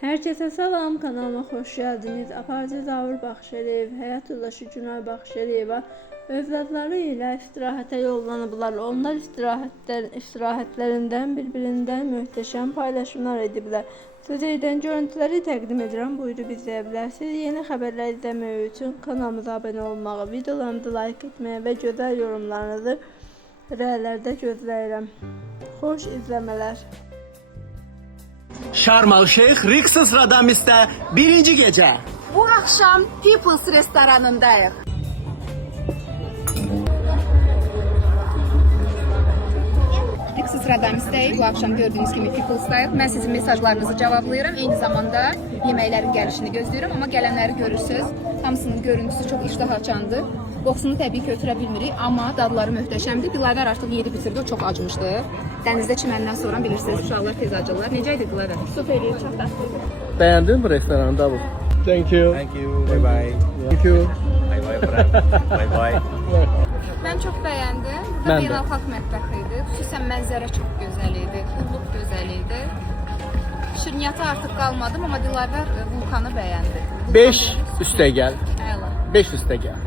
Herkese salam, kanalıma hoş geldiniz. Aparıcı Zavur Baxşəliyev, həyat yoldaşı Günay Baxşəliyeva övladları ilə istirahətə yollanıblar. Onlar istirahətlərindən bir-birindən möhtəşəm paylaşımlar ediblər. Sizlərdən görüntüləri təqdim edirəm. Buyurub izləyə bilərsiniz. Yeni xəbərlər izləmək üçün kanalımıza abunə olmağı, videolarımızı like etməyi və gözəl yorumlarınızı rəylərdə gözləyirəm. Xoş izləmələr. Sharm el Sheikh Rixos Radamis'te birinci gece. Bu akşam People's restoranındayız. Rixos Radamis'təyik. Bu akşam gördüğünüz kimi People's'dayıq. Mən sizin mesajlarınızı cavablayıram. Eyni zamanda yeməklərin gəlişini gözləyirəm. Amma gələnləri görürsünüz. Hamısının görüntüsü çox iştah açandır. Qoxusunu təbii ki ötürə bilmirik, amma dadları möhtəşəmdir. Dilavər artıq yedi bitirdi, o çox acımışdı. Dənizdə çiməndən sonra bilirsiniz, uşaqlar tez acırlar. Necə idi Dilavər? Süper, çox tatlı. Beğendin mi restoranı Davut? Thank you. Thank you. Bye bye. Thank you. Bye bye friend. Bye bye. Mən çox bəyəndim. Burada Mən də. beynəlxalq mətbəx idi. Xüsusən mənzərə çox gözəl idi. Qulluq gözəl idi. Şirniyyatı artıq qalmadım, amma Dilavər vulkanı bəyəndi. 5 üste gel. Əla. 5 üste gel.